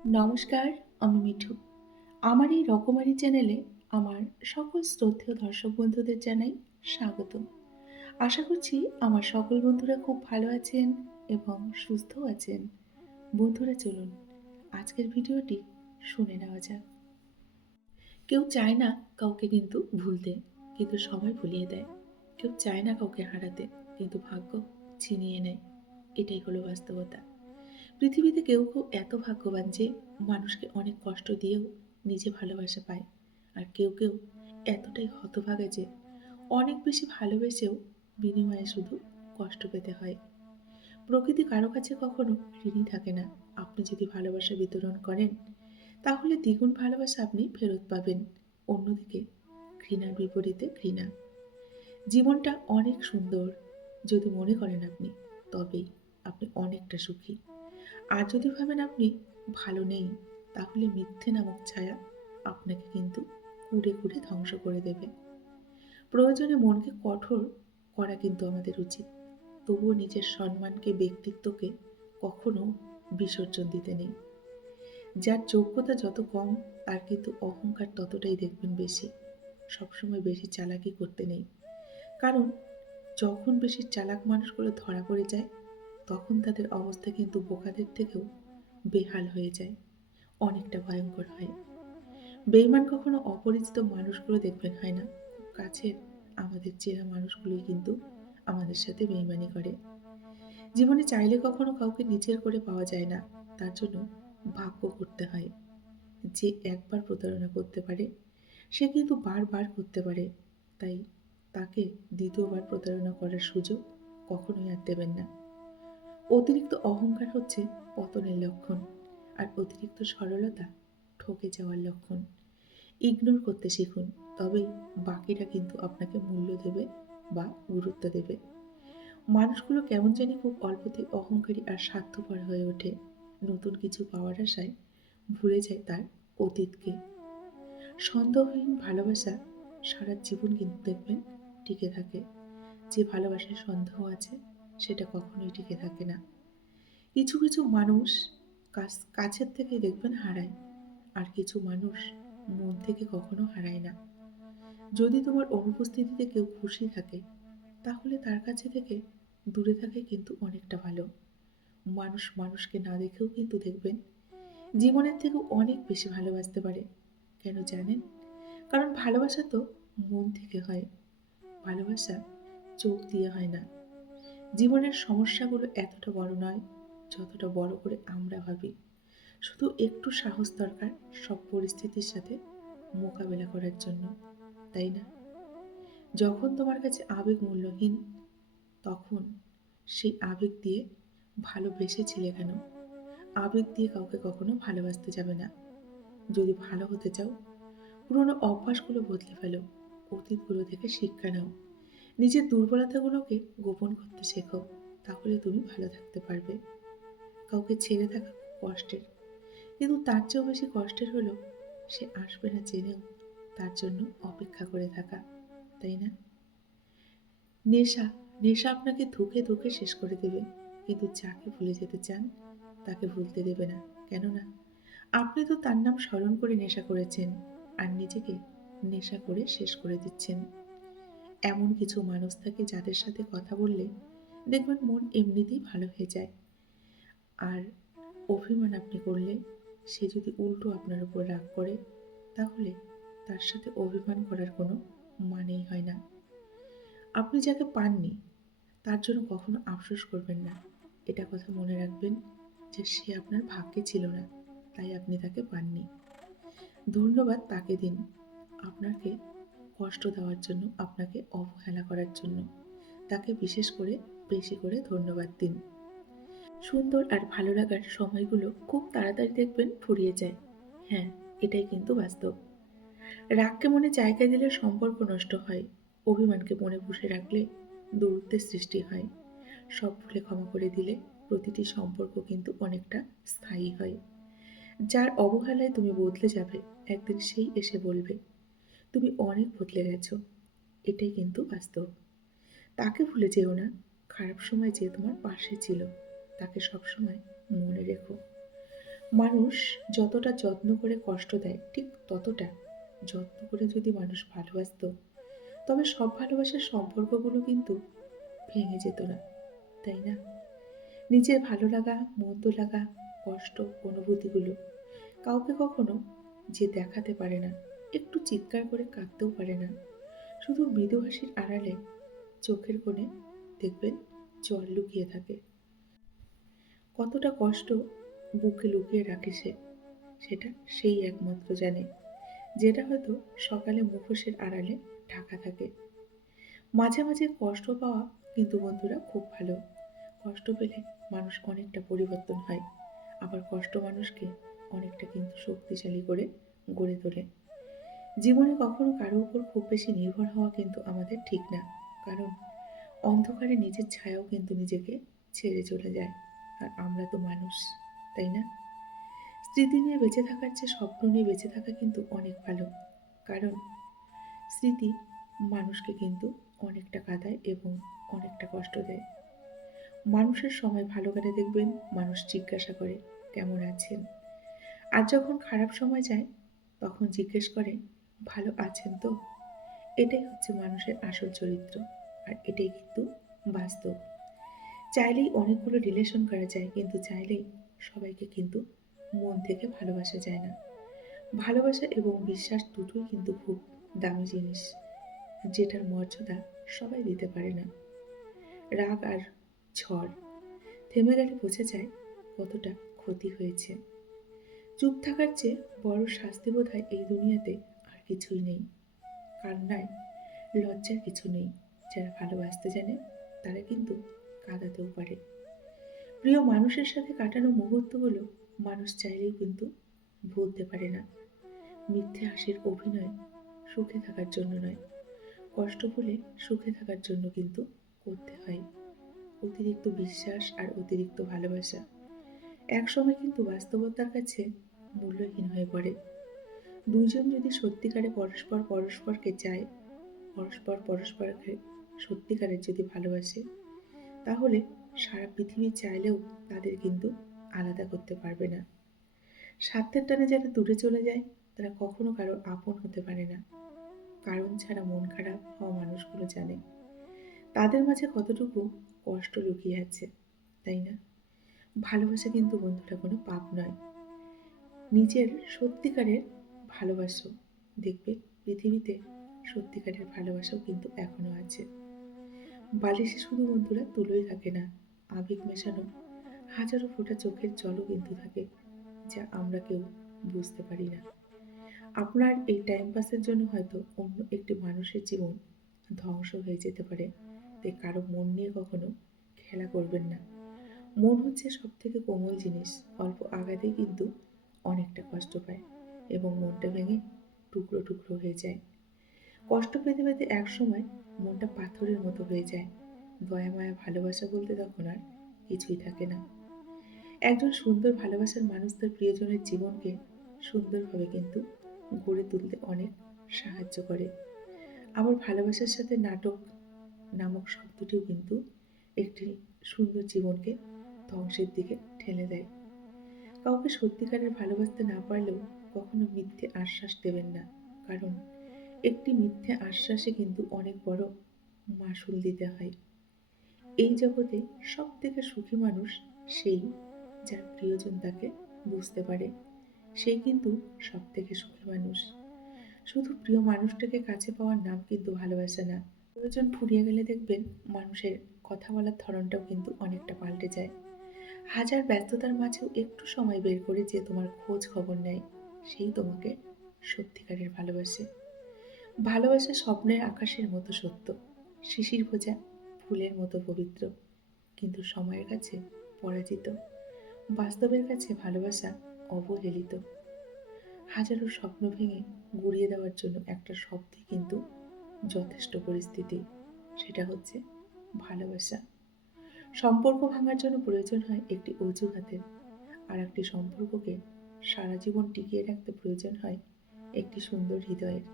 নমস্কার, আমি মিঠু। আমার এই রকমারি চ্যানেলে আমার সকল শ্রদ্ধেয় দর্শক বন্ধুদের জানাই স্বাগত। আশা করছি আমার সকল বন্ধুরা খুব ভালো আছেন এবং সুস্থও আছেন। বন্ধুরা চলুন আজকের ভিডিওটি শুনে নেওয়া যাক। কেউ চায় না কাউকে কিন্তু ভুলতে, কিন্তু সময় ভুলিয়ে দেয়। কেউ চায় না কাউকে হারাতে, কিন্তু ভাগ্য ছিনিয়ে নেয়। এটাই হলো বাস্তবতা। পৃথিবীতে কেউ কেউ এত ভাগ্যবান যে মানুষকে অনেক কষ্ট দিয়েও নিজে ভালোবাসা পায়, আর কেউ কেউ এতটাই হতভাগা যে অনেক বেশি ভালোবেসেও বিনিময়ে শুধু কষ্ট পেতে হয়। প্রকৃতি কারো কাছে কখনো ঋণী থাকে না। আপনি যদি ভালোবাসা বিতরণ করেন, তাহলে দ্বিগুণ ভালোবাসা আপনি ফেরত পাবেন। অন্যদিকে ঘৃণার বিপরীতে ঘৃণা। জীবনটা অনেক সুন্দর যদি মনে করেন আপনি, তবেই আপনি অনেকটা সুখী। আর যদি ভাবেন আপনি ভালো নেই, তাহলে মিথ্যে নামক ছায়া আপনাকে কিন্তু কুরে কুরে ধ্বংস করে দেবে। প্রয়োজনে মনকে কঠোর করা কিন্তু আমাদের উচিত, তবুও নিজের সম্মানকে, ব্যক্তিত্বকে কখনো বিসর্জন দিতে নেই। যার যোগ্যতা যত কম, তার কিন্তু অহংকার ততটাই দেখবেন বেশি। সবসময় বেশি চালাকি করতে নেই, কারণ যখন বেশি চালাক মানুষগুলো ধরা পড়ে যায়, তখন তাদের অবস্থা কিন্তু বোকাদের থেকেও বেহাল হয়ে যায়, অনেকটা ভয়ঙ্কর হয়। বেঈমান কখনো অপরিচিত মানুষগুলো দেখবেন হয় না, খুব কাছের আমাদের চেনা মানুষগুলোই কিন্তু আমাদের সাথে বেঈমানি করে। জীবনে চাইলে কখনো কাউকে নিজের করে পাওয়া যায় না, তার জন্য ভাগ্য করতে হয়। যে একবার প্রতারণা করতে পারে, সে কিন্তু বারবার করতে পারে। তাই তাকে দ্বিতীয়বার প্রতারণা করার সুযোগ কখনোই আর দেবেন না। অতিরিক্ত অহংকার হচ্ছে পতনের লক্ষণ, আর অতিরিক্ত সরলতা ঠকে যাওয়ার লক্ষণ। ইগনোর করতে শিখুন, তবেই বাকিরা কিন্তু আপনাকে মূল্য দেবে বা গুরুত্ব দেবে। মানুষগুলো কেমন জানি খুব অল্পতেই অহংকারী আর স্বার্থপর হয়ে ওঠে। নতুন কিছু পাওয়ার আশায় ভুলে যায় তার অতীতকে। সন্দেহহীন ভালোবাসা সারা জীবন কিন্তু দেখবেন টিকে থাকে। যে ভালোবাসায় সন্দেহ আছে, সেটা কখনোই টিকে থাকে না। কিছু কিছু মানুষ কাছের থেকে দেখবেন হারায়, আর কিছু মানুষ মন থেকে কখনো হারায় না। যদি তোমার অনুপস্থিতিতে কেউ খুশি থাকে, তাহলে তার কাছে থেকে দূরে থাকে কিন্তু অনেকটা ভালো। মানুষ মানুষকে না দেখেও কিন্তু দেখবেন জীবনের থেকেও অনেক বেশি ভালোবাসতে পারে। কেন জানেন? কারণ ভালোবাসা তো মন থেকে হয়। ভালোবাসা চোখ দিয়ে হয় না। জীবনের সমস্যাগুলো এতটা বড় নয় যতটা বড় করে আমরা ভাবি। শুধু একটু সাহস দরকার সব পরিস্থিতির সাথে মোকাবেলা করার জন্য, তাই না? যখন তোমার কাছে আবেগ মূল্যহীন, তখন সেই আবেগ দিয়ে ভালোবেসেছিলে কেন? আবেগ দিয়ে কাউকে কখনো ভালোবাসতে যাবে না। যদি ভালো হতে চাও, পুরোনো অভ্যাসগুলো বদলে ফেলো। অতীতগুলো থেকে শিক্ষা নাও। নিজের দুর্বলতাগুলোকে গোপন করতে শেখো। তাহলে তুমি ভালো থাকতে পারবে। কাউকে ছেড়ে থাকা খুব কষ্টের, কিন্তু তার চেয়েও বেশি কষ্টের হলো সে আসবে না জেনেও তার জন্য অপেক্ষা করে থাকা, তাই না? নেশা নেশা আপনাকে ধুকে ধুকে শেষ করে দেবে, কিন্তু যাকে ভুলে যেতে চান তাকে ভুলতে দেবে না। কেননা আপনি তো তার নাম স্মরণ করে নেশা করেছেন, আর নিজেকে নেশা করে শেষ করে দিচ্ছেন। এমন কিছু মানুষ থাকে যাদের সাথে কথা বললে দেখবেন মন এমনিতেই ভালো হয়ে যায়। আর অভিমান আপনি করলে, সে যদি উল্টো আপনার উপর রাগ করে, তাহলে তার সাথে অভিমান করার কোনো মানেই হয় না। আপনি যাকে পাননি, তার জন্য কখনো আফসোস করবেন না। এটা কথা মনে রাখবেন যে সে আপনার ভাগ্যে ছিল না, তাই আপনি তাকে পাননি। ধন্যবাদ তাকে দিন, আপনাকে কষ্ট দেওয়ার জন্য, আপনাকে অবহেলা করার জন্য। তাকে বিশেষ করে বেশি করে ধন্যবাদ দিন। সুন্দর আর ভালো লাগার সময়গুলো খুব তাড়াতাড়ি দেখবেন ফুরিয়ে যায়। হ্যাঁ, এটাই কিন্তু বাস্তব। রাগকে মনে জায়গা দিলে সম্পর্ক নষ্ট হয়। অভিমানকে মনে পুষে রাখলে দূরত্বের সৃষ্টি হয়। সব ভুলে ক্ষমা করে দিলে প্রতিটি সম্পর্ক কিন্তু অনেকটা স্থায়ী হয়। যার অবহেলায় তুমি বদলে যাবে, একদিন সেই এসে বলবে তুমি অনেক বদলে গেছো। এটাই কিন্তু বাস্তব। তাকে ভুলে যেও না, খারাপ সময় যে তোমার পাশে ছিল, তাকে সবসময় মনে রেখো। মানুষ যতটা যত্ন করে কষ্ট দেয় ঠিক ততটা যত্ন করে যদি মানুষ ভালোবাসতো, তবে সব ভালোবাসার সম্পর্কগুলো কিন্তু ভেঙে যেত না, তাই না? নিজের ভালো লাগা, মন্দ লাগা, কষ্ট, অনুভূতিগুলো কাউকে কখনো যে দেখাতে পারে না, একটু চিৎকার করে কাঁদতেও পারে না, শুধু মৃদু হাসির আড়ালে চোখের কোণে দেখবেন জল লুকিয়ে থাকে। কতটা কষ্ট বুকে লুকিয়ে রাখে সে, সেটা সেই একমাত্র জানে, যেটা হয়তো সকালে মুখোশের আড়ালে ঢাকা থাকে। মাঝে মাঝে কষ্ট পাওয়া কিন্তু বন্ধুরা খুব ভালো। কষ্ট পেলে মানুষ অনেকটা পরিবর্তন হয়। আবার কষ্ট মানুষকে অনেকটা কিন্তু শক্তিশালী করে গড়ে তোলে। জীবনে কখনো কারো উপর খুব বেশি নির্ভর হওয়া কিন্তু আমাদের ঠিক না। কারণ অন্ধকারে নিজের ছায়াও কিন্তু নিজেকে ছেড়ে চলে যায়। আর আমরা তো মানুষ, তাই না? স্মৃতি নিয়ে বেঁচে থাকার চেয়ে স্বপ্ন নিয়ে বেঁচে থাকা কিন্তু অনেক ভালো। কারণ স্মৃতি মানুষকে কিন্তু অনেকটা কাঁদায় এবং অনেকটা কষ্ট দেয়। মানুষের সময় ভালো কাটে দেখবেন, মানুষ জিজ্ঞাসা করে কেমন আছেন? আর যখন খারাপ সময় যায় তখন জিজ্ঞেস করে ভালো আছেন তো? এটাই হচ্ছে মানুষের আসল চরিত্র। আর এটাই কিন্তু বাস্তব। চাইলেই অনেকগুলো রিলেশন করা যায়, কিন্তু চাইলেই সবাইকে কিন্তু মন থেকে ভালোবাসা যায় না। ভালোবাসা এবং বিশ্বাস দুটোই কিন্তু খুব দামি জিনিস, যেটার মর্যাদা সবাই দিতে পারে না। রাগ আর ঝড় থেমে গেলে বোঝা যায় কতটা ক্ষতি হয়েছে। চুপ থাকার চেয়ে বড় শাস্তি বোধহয় এই দুনিয়াতে আর কিছুই নেই। কান্নায় লজ্জার কিছু নেই। যারা ভালোবাসতে জানে তারা কিন্তু কাঁদাতেও পারে। প্রিয় মানুষের সাথে কাটানো মুহূর্তগুলো মানুষ চাইলেও কিন্তু ভুলতে পারে না। মিথ্যে হাসির অভিনয় সুখে থাকার জন্য নয়, কষ্ট ভুলে সুখে থাকার জন্য কিন্তু করতে হয়। অতিরিক্ত বিশ্বাস আর অতিরিক্ত ভালোবাসা একসময় কিন্তু বাস্তবতার কাছে মূল্যহীন হয়ে পড়ে। দুজন যদি সত্যিকারে পরস্পরকে চায়, পরস্পরকে সত্যিকারের যদি ভালোবাসে, তাহলে সারা পৃথিবী চাইলেও তাদের কিন্তু আলাদা করতে পারবে না। স্বার্থের টানে যারা দূরে চলে যায় তারা কখনো কারো আপন হতে পারে না। কারণ ছাড়া মন খারাপ হওয়া মানুষগুলো জানে তাদের মাঝে কতটুকু কষ্ট লুকিয়ে আছে, তাই না? ভালোবাসা কিন্তু বন্ধুরা কোনো পাপ নয়। নিজের সত্যিকারের ভালোবাসো, দেখবে পৃথিবীতে সত্যিকারের ভালোবাসাও কিন্তু এখনো আছে। বালিশে শুধু বন্ধুরা তুলোই থাকে না, আবেগ মেশানো হাজারো ফোঁটা চোখের জলও কিন্তু থাকে, যা আমরা কেউ বুঝতে পারি না। আপনার এই টাইম পাসের জন্য হয়তো অন্য একটি মানুষের জীবন ধ্বংস হয়ে যেতে পারে। তাই কারো মন নিয়ে কখনো খেলা করবেন না। মন হচ্ছে সব থেকে কোমল জিনিস। অল্প আঘাতেই কিন্তু অনেকটা কষ্ট পায় এবং মনটা ভেঙে টুকরো টুকরো হয়ে যায়। কষ্ট পেতে পেতে একসময় মনটা পাথরের মতো হয়ে যায়। দয়া মায়া ভালোবাসা বলতে তখন আর কিছুই থাকে না। একজন সুন্দর ভালোবাসার মানুষ তার প্রিয়জনের জীবনকে সুন্দরভাবে কিন্তু গড়ে তুলতে অনেক সাহায্য করে। আবার ভালোবাসার সাথে নাটক নামক শব্দটিও কিন্তু একটি সুন্দর জীবনকে ধ্বংসের দিকে ঠেলে দেয়। কাউকে সত্যিকারের ভালোবাসতে না পারলেও কখনো মিথ্যে আশ্বাস দেবেন না। কারণ একটি মিথ্যে আশ্বাসে কিন্তু অনেক বড় মাশুল দিতে হয়। এই জগতে সব থেকে সুখী মানুষ সেই, যার প্রিয়জন তাকে বুঝতে পারে। সেই কিন্তু সব থেকে সুখী মানুষ। শুধু প্রিয় মানুষটাকে কাছে পাওয়ার নাম কিন্তু ভালোবাসা না। প্রয়োজন ফুরিয়ে গেলে দেখবেন মানুষের কথা বলার ধরনটাও কিন্তু অনেকটা পাল্টে যায়। হাজার ব্যস্ততার মাঝেও একটু সময় বের করে যে তোমার খোঁজ খবর নেয়, সেই তোমাকে সত্যিকারের ভালোবাসে। ভালোবাসা স্বপ্নের আকাশের মতো সত্য, শিশির ভেজা ফুলের মতো পবিত্র, কিন্তু সময়ের কাছে পরাজিত। বাস্তবের কাছে ভালোবাসা অবহেলিত। হাজারো স্বপ্ন ভেঙে গুঁড়িয়ে দেওয়ার জন্য একটা শব্দই কিন্তু যথেষ্ট পরিস্থিতি, সেটা হচ্ছে ভালোবাসা। সম্পর্ক ভাঙার জন্য প্রয়োজন হয় একটি অজুহাতের, আর একটি সম্পর্ককে সারা জীবন টিকিয়ে রাখতে প্রয়োজন হয় একটি সুন্দর হৃদয়ের।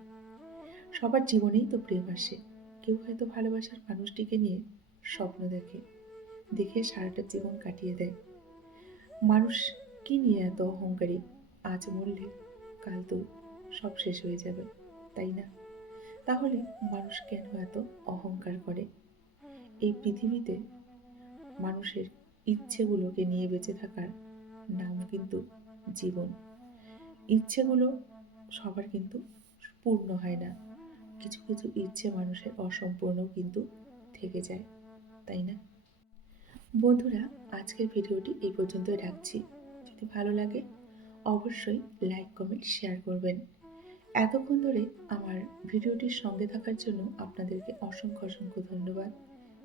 সবার জীবনেই তো প্রেম আসে। কেউ হয়তো ভালোবাসার মানুষটিকে নিয়ে স্বপ্ন দেখে, দেখে সারাটা জীবন কাটিয়ে দেয়। মানুষ কি নিয়ে এত অহংকারী? আজ মরলে কাল তো সব শেষ হয়ে যাবে, তাই না? তাহলে মানুষ কেন এত অহংকার করে? এই পৃথিবীতে মানুষের ইচ্ছেগুলোকে নিয়ে বেঁচে থাকার নাম কিন্তু জীবন। ইচ্ছেগুলো সবার কিন্তু পূর্ণ হয় না। কিছু কিছু ইচ্ছে মানুষের অসম্পূর্ণ কিন্তু থেকে যায়, তাই না? বন্ধুরা, আজকের ভিডিওটি এই পর্যন্তই রাখছি। যদি ভালো লাগে অবশ্যই লাইক, কমেন্ট, শেয়ার করবেন। এতক্ষণ ধরে আমার ভিডিওটির সঙ্গে থাকার জন্য আপনাদেরকে অসংখ্য অসংখ্য ধন্যবাদ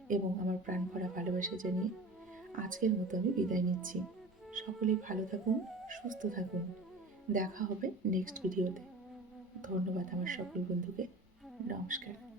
এবং আমার প্রাণভরা ভালোবাসা জানিয়ে আজকের মতো আমি বিদায় নিচ্ছি। সকলেই ভালো থাকুন, সুস্থ থাকুন। দেখা হবে নেক্সট ভিডিওতে। ধন্যবাদ আমার সকল বন্ধুকে। নমস্কার।